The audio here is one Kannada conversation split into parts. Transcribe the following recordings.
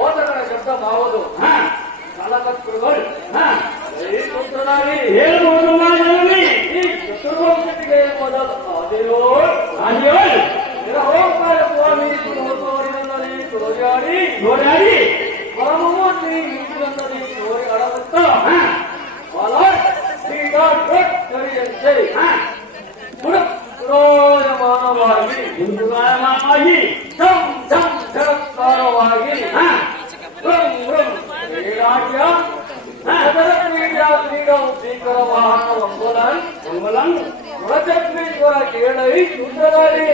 ಓದಕರ ಶಬ್ದ ಮಾವುದು ಕಲಕತ್ರುಗಳು ಚತುರ್ವಂಶಕ್ಕೆ ಮೊದಲು ಸ್ವಾಮಿ ತೋರಿಯಾಡಿ ಪರಮೂರ್ತಿ ನೀಡಿದಂತೆ ತೋರಿ ಅಡಗುತ್ತ ಸರಿಯಂತೆ ಪುರೋಯಮಾನವಾಗಿ ಚಮತ್ಕಾರವಾಗಿ ಕ್ರೀಡಾ ವಾಹನ ಒಳಚಕ್ರೀಶ್ವರ ಕೇಳೈ ಸುಂದರಾಡಿ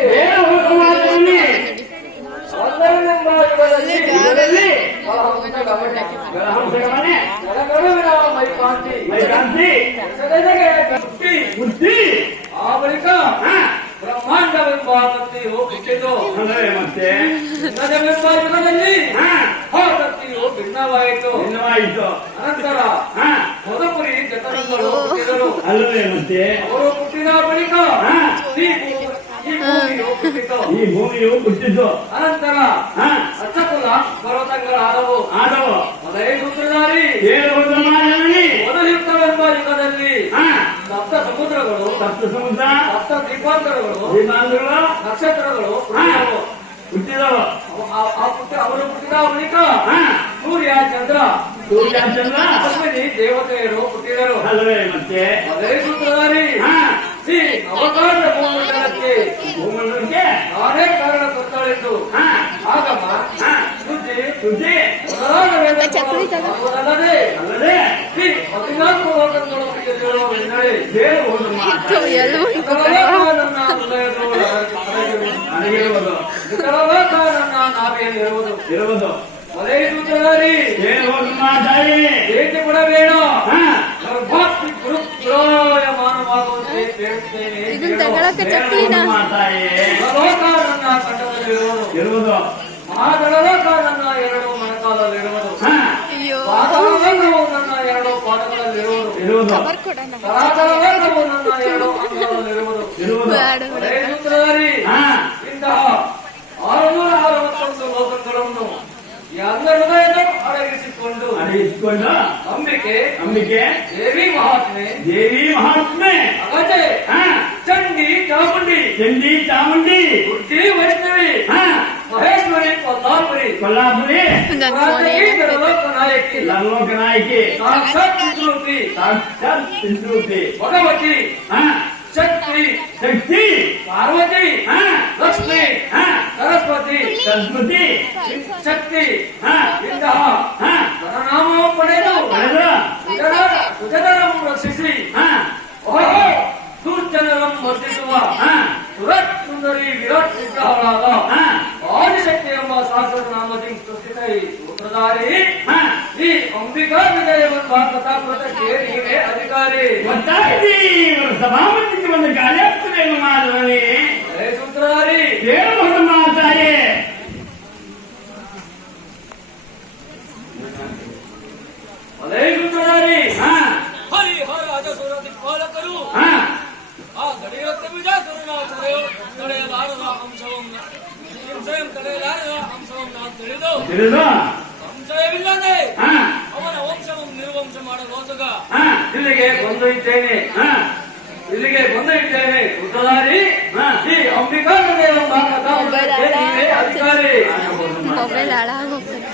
ಆ ಬಳಿಕ ಬ್ರಹ್ಮಾಂಡವೆಂಬ ಕತ್ತಿಯು ಹುಟ್ಟಿತು. ಮತ್ತೆ ಯುಗದಲ್ಲಿ ಆ ಕತ್ತಿಯು ಭಿನ್ನವಾಯಿತು. ಅನಂತರ ಹೊದಪುರಿ ಜತನಗಳು ಹುಟ್ಟಿದರು. ಅಲ್ಲವೇ ಮತ್ತೆ ಅವರು ಹುಟ್ಟಿದ ಬಳಿಕ ಈ ಭೂಮಿಯು ಹುಟ್ಟಿತು. ಅನಂತರ ಅಷ್ಟಕುಲ ಪರ್ವತಗಳಾದವು. ಮೊದಲೇ ಸೂತ್ರಧಾರಿ ಮೊದಲಯುಕ್ತವೆಂಬ ಯುಗದಲ್ಲಿ ಸಪ್ತ ಸಮುದ್ರ ಸಪ್ತ ದ್ವೀಪಾಂತರಗಳು ನಕ್ಷತ್ರಗಳು ಹುಟ್ಟಿದವು. ಅವರು ಹುಟ್ಟಿದ ಬಳಿಕ ಸೂರ್ಯ ಚಂದ್ರ ಅಶ್ವಿನಿ ದೇವತೆಯರು ಹುಟ್ಟಿದರು. ಅಲ್ಲವೇ ಮತ್ತೆ ಮೊದಲೇ ಸೂತ್ರಧಾರಿ ಈ ಅವಕಾಶ ಭೂಮಂಡಲಕ್ಕೆ ನಾನೇ ಕಾರಣ ಕೊಡ್ತಾಳೆಂದು ಆಗಮ ಸುದ್ದಿ ಮೊದಲಾಗಲ್ಲದೆ ಈ 14 ಲೋಕಗಳೊಂದಿಗೆ ನನ್ನ ನನ್ನ ನಾವೆಯಲ್ಲಿರುವುದು ಮೊದಲೇ ಸೂತ್ರಧಾರಿ ಏಕೆ ಕೊಡಬೇಡ ಮಾನವಾಗುವಂತೆ ಕೇಳುತ್ತೇನೆ. ಇರುವುದು ಮಹಾದಳಲೋಕ ನನ್ನ 2 ಮೊಣಕಾಲಲ್ಲಿರುವುದು. ಪಾದಲೋಕವು ನನ್ನ 2 ಪಾದಗಳಲ್ಲಿರುವುದು. ತರಾತಲೋಕವು ನನ್ನ 2 ಅಂಗಗಳಲ್ಲಿರುವುದು. ಸೂತ್ರಧಾರಿ ಇಂತಹ 661 ಲೋಕಗಳನ್ನು ಎಲ್ಲ ಹೃದಯದ ಅಡಗಿಸಿಕೊಂಡು ಅಂಬಿಕೆ ದೇವಿ ಮಹಾತ್ಮೆ ಅಗಜೆ ಚಂಡಿ ಚಾಮುಂಡಿ ದುರ್ಗಿ ವೈಷ್ಣವಿ ಮಹೇಶ್ವರಿ ಕೊಲ್ಲಾಪುರಿ ಲೋಕನಾಯಕಿ ಸಾಕ್ಷಾತ್ ಪಿತೃರೂಪಿ ಭಗವತಿ ಶಕ್ತಿ ಪಾರ್ವತಿ ಲಕ್ಷ್ಮಿ ಸರಸ್ವತಿ ಶಕ್ತಿ ಇಂತಹ ನಾಮವನ್ನು ಪಡೆದು ಸುಜನರನ್ನು ರಕ್ಷಿಸಿ ದುರ್ಜನರನ್ನು ವರ್ಧಿಸುವ ಸುರತ್ ಸುಂದರಿ ವಿರಾಟ್ ವಿಗ್ರಹಗಳಾದ ಆದಿಶಕ್ತಿ ಎಂಬ ಸಹಸ್ರನಾಮದಿ ಪ್ರಸಿದ್ಧ ಸೂತ್ರಧಾರಿ ಈ ಅಂಬಿಕಾ ವಿಜಯವೆಂಬ ಕಥಾಕೃತಕ್ಕೆ ನೀವೇ ಅಧಿಕಾರಿ. ಸಭಾಪತಿಗೆ ಒಂದು ಕಾರ್ಯಕ್ರಮ ಮಾಡಿದರೆ ಸೂತ್ರಧಾರಿ ಹೇಳಬಹುದು ಮಾತಾಡಿ. ಅದೇ ಸೂತ್ರಧಾರಿ ಹರಿಹರ ಅಜಸುರ ದಿಕ್ಪಾಲಕರು ಆ ಗಡಿರತ್ತ ವಿಜಾಸುರನ ತಡೆಯಲಾರದ ಅಂಶವನ್ನು ಸ್ವಯಂ ತಡೆಯಲಾರದ ಅಂಶವನ್ನು ತಿಳಿದು ಸಂಶಯವಿಲ್ಲದೆ ಅವನ ವಂಶವನ್ನು ನಿರ್ವಂಶ ಮಾಡಲೋಸಗ ಇಲ್ಲಿಗೆ ಬಂದೊಯ್ತೇನೆ ಸೂತ್ರಧಾರಿ ಈ ಅಂಬಿಕಾ ಎಂಬ ಕಥಾಕೃತಕ್ಕೆ ಅಧಿಕಾರಿ. ಮೊಬೈಲ್ ಹಾಳಾಗೋಗ್ತದೆ.